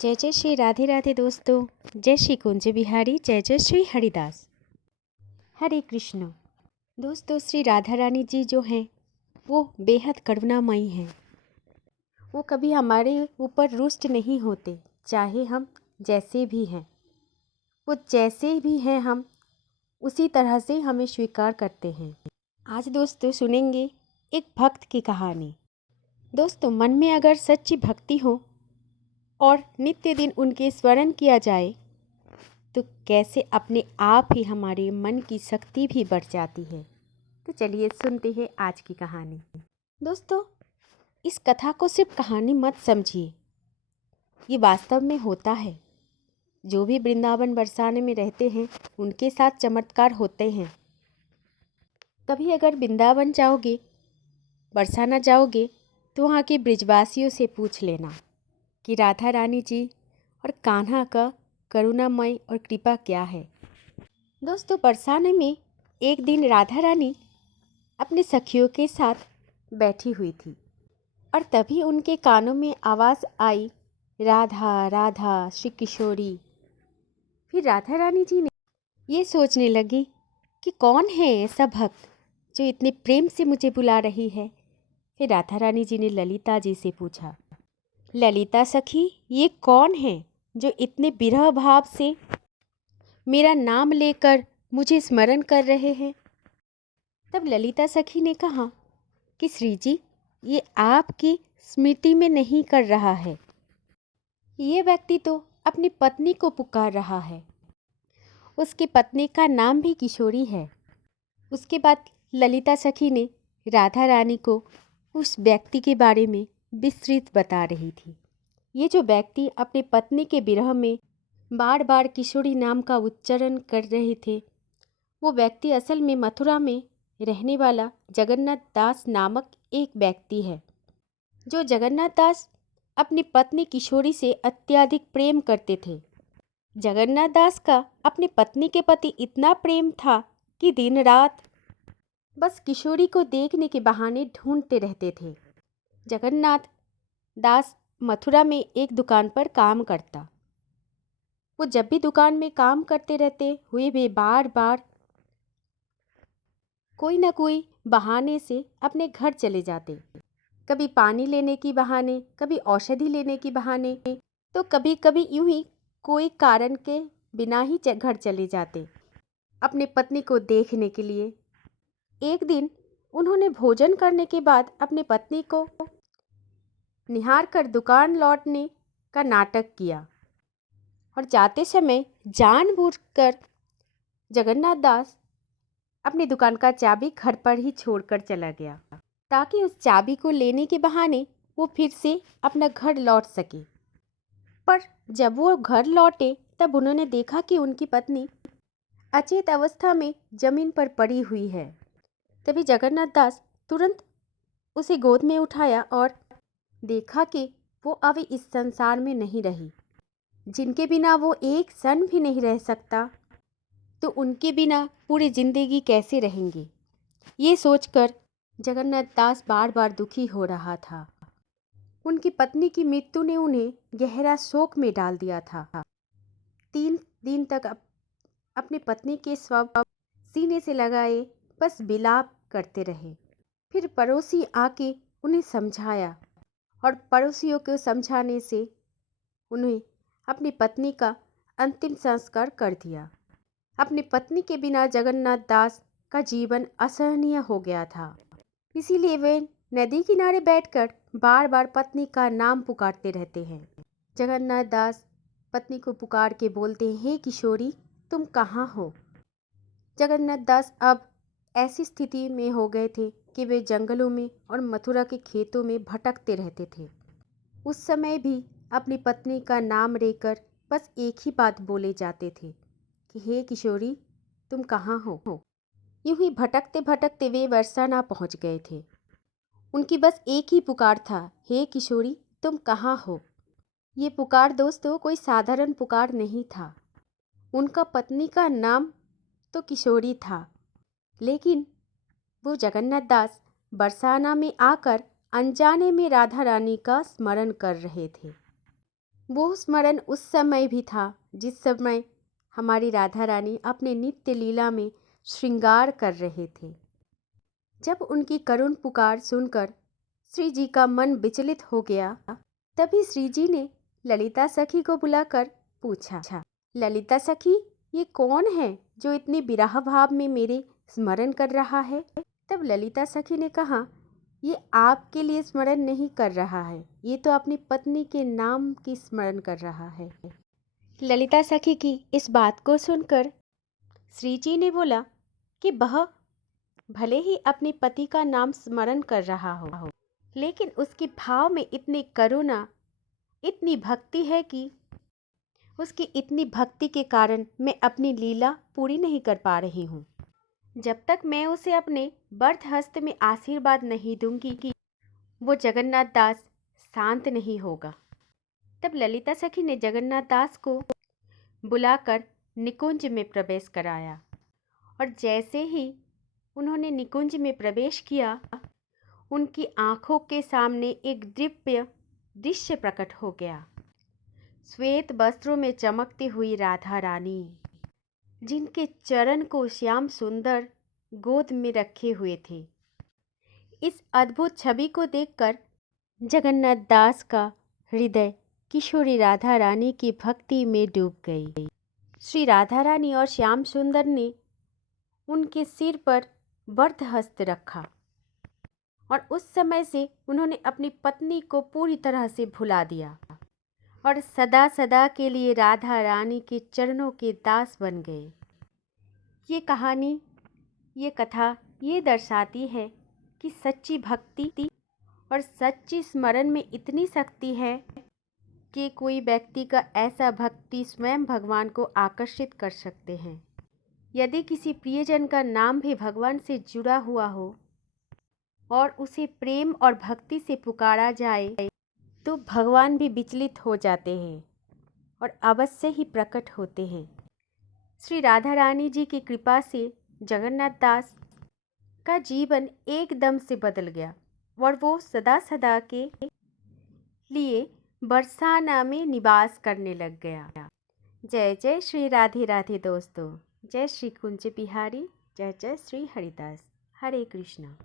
जय जय श्री राधे राधे दोस्तों। जय श्री कुंज बिहारी, जय जय श्री हरिदास। हरे कृष्ण। दोस्तों, श्री राधा रानी जी जो हैं वो बेहद करुणामयी हैं। वो कभी हमारे ऊपर रुष्ट नहीं होते, चाहे हम जैसे भी हैं। वो जैसे भी हैं हम उसी तरह से हमें स्वीकार करते हैं। आज दोस्तों सुनेंगे एक भक्त की कहानी। दोस्तों, मन में अगर सच्ची भक्ति हो और नित्य दिन उनके स्मरण किया जाए तो कैसे अपने आप ही हमारे मन की शक्ति भी बढ़ जाती है। तो चलिए सुनते हैं आज की कहानी। दोस्तों, इस कथा को सिर्फ कहानी मत समझिए, ये वास्तव में होता है। जो भी वृंदावन बरसाने में रहते हैं उनके साथ चमत्कार होते हैं। कभी अगर वृंदावन जाओगे, बरसाना जाओगे तो वहाँ के ब्रिजवासियों से पूछ लेना कि राधा रानी जी और कान्हा का करुणामय और कृपा क्या है। दोस्तों, बरसाने में एक दिन राधा रानी अपने सखियों के साथ बैठी हुई थी और तभी उनके कानों में आवाज़ आई, राधा राधा श्री किशोरी। फिर राधा रानी जी ने ये सोचने लगी कि कौन है ऐसा भक्त जो इतने प्रेम से मुझे बुला रही है। फिर राधा रानी जी ने ललिता जी से पूछा, ललिता सखी, ये कौन है जो इतने विरह भाव से मेरा नाम लेकर मुझे स्मरण कर रहे हैं। तब ललिता सखी ने कहा कि श्री जी, ये आपकी स्मृति में नहीं कर रहा है, ये व्यक्ति तो अपनी पत्नी को पुकार रहा है। उसकी पत्नी का नाम भी किशोरी है। उसके बाद ललिता सखी ने राधा रानी को उस व्यक्ति के बारे में विस्तृत बता रही थी। ये जो व्यक्ति अपनी पत्नी के विरह में बार बार किशोरी नाम का उच्चारण कर रहे थे, वो व्यक्ति असल में मथुरा में रहने वाला जगन्नाथ दास नामक एक व्यक्ति है। जो जगन्नाथ दास अपनी पत्नी किशोरी से अत्यधिक प्रेम करते थे। जगन्नाथ दास का अपनी पत्नी के प्रति इतना प्रेम था कि दिन रात बस किशोरी को देखने के बहाने ढूंढते रहते थे। जगन्नाथ दास मथुरा में एक दुकान पर काम करता। वो जब भी दुकान में काम करते रहते हुए वे बार बार कोई ना कोई बहाने से अपने घर चले जाते। कभी पानी लेने की बहाने, कभी औषधि लेने की बहाने, तो कभी कभी यूं ही कोई कारण के बिना ही घर चले जाते अपने पत्नी को देखने के लिए। एक दिन उन्होंने भोजन करने के बाद अपनी पत्नी को निहार कर दुकान लौटने का नाटक किया और जाते समय जानबूझकर जगन्नाथ दास अपनी दुकान का चाबी घर पर ही छोड़कर चला गया ताकि उस चाबी को लेने के बहाने वो फिर से अपना घर लौट सके। पर जब वो घर लौटे तब उन्होंने देखा कि उनकी पत्नी अचेत अवस्था में जमीन पर पड़ी हुई है। तभी जगन्नाथ दास तुरंत उसे गोद में उठाया और देखा कि वो अब इस संसार में नहीं रही। जिनके बिना वो एक क्षण भी नहीं रह सकता, तो उनके बिना पूरी जिंदगी कैसे रहेंगे। ये सोचकर जगन्नाथ दास बार बार दुखी हो रहा था। उनकी पत्नी की मृत्यु ने उन्हें गहरा शोक में डाल दिया था। 3 दिन तक अपनी पत्नी के शव सीने से लगाए बस विलाप करते रहे। फिर पड़ोसी आके उन्हें समझाया और पड़ोसियों को समझाने से उन्हें अपनी पत्नी का अंतिम संस्कार कर दिया। अपनी पत्नी के बिना जगन्नाथ दास का जीवन असहनीय हो गया था। इसीलिए वे नदी किनारे बैठकर बार बार पत्नी का नाम पुकारते रहते हैं। जगन्नाथ दास पत्नी को पुकार के बोलते हैं, हे किशोरी, तुम कहाँ हो। जगन्नाथ दास अब ऐसी स्थिति में हो गए थे कि वे जंगलों में और मथुरा के खेतों में भटकते रहते थे। उस समय भी अपनी पत्नी का नाम लेकर बस एक ही बात बोले जाते थे कि हे किशोरी, तुम कहाँ हो। यूं ही भटकते भटकते वे बरसाना पहुंच गए थे। उनकी बस एक ही पुकार था, हे किशोरी, तुम कहाँ हो। ये पुकार दोस्तों कोई साधारण पुकार नहीं था। उनका पत्नी का नाम तो किशोरी था, लेकिन वो जगन्नाथ दास बरसाना में आकर अनजाने में राधा रानी का स्मरण कर रहे थे। वो स्मरण उस समय भी था जिस समय हमारी राधा रानी अपने नित्य लीला में श्रृंगार कर रहे थे। जब उनकी करुण पुकार सुनकर श्री जी का मन विचलित हो गया, तभी श्री जी ने ललिता सखी को बुलाकर पूछा, ललिता सखी, ये कौन है जो इतने विरह भाव में मेरे स्मरण कर रहा है? तब ललिता सखी ने कहा, ये आपके लिए स्मरण नहीं कर रहा है, ये तो अपनी पत्नी के नाम की स्मरण कर रहा है। ललिता सखी की इस बात को सुनकर श्री जी ने बोला कि वह भले ही अपने पति का नाम स्मरण कर रहा हो, लेकिन उसके भाव में इतनी करुणा, इतनी भक्ति है कि उसकी इतनी भक्ति के कारण मैं अपनी लीला पूरी नहीं कर पा रही हूँ। जब तक मैं उसे अपने बर्थ हस्त में आशीर्वाद नहीं दूंगी कि वो जगन्नाथ दास शांत नहीं होगा। तब ललिता सखी ने जगन्नाथ दास को बुलाकर निकुंज में प्रवेश कराया, और जैसे ही उन्होंने निकुंज में प्रवेश किया, उनकी आंखों के सामने एक दिव्य दृश्य प्रकट हो गया। श्वेत वस्त्रों में चमकती हुई राधा रानी, जिनके चरण को श्याम सुंदर गोद में रखे हुए थे। इस अद्भुत छवि को देखकर जगन्नाथ दास का हृदय किशोरी राधा रानी की भक्ति में डूब गई। श्री राधा रानी और श्याम सुंदर ने उनके सिर पर वरद हस्त रखा, और उस समय से उन्होंने अपनी पत्नी को पूरी तरह से भुला दिया और सदा सदा के लिए राधा रानी के चरणों के दास बन गए। ये कहानी, ये कथा ये दर्शाती है कि सच्ची भक्ति और सच्ची स्मरण में इतनी शक्ति है कि कोई व्यक्ति का ऐसा भक्ति स्वयं भगवान को आकर्षित कर सकते हैं। यदि किसी प्रियजन का नाम भी भगवान से जुड़ा हुआ हो और उसे प्रेम और भक्ति से पुकारा जाए, तो भगवान भी विचलित हो जाते हैं और अवश्य ही प्रकट होते हैं। श्री राधा रानी जी की कृपा से जगन्नाथ दास का जीवन एकदम से बदल गया और वो सदा सदा के लिए बरसाना में निवास करने लग गया। जय जय श्री राधे राधे दोस्तों। जय श्री कुंज बिहारी, जय जय श्री हरिदास। हरे कृष्णा।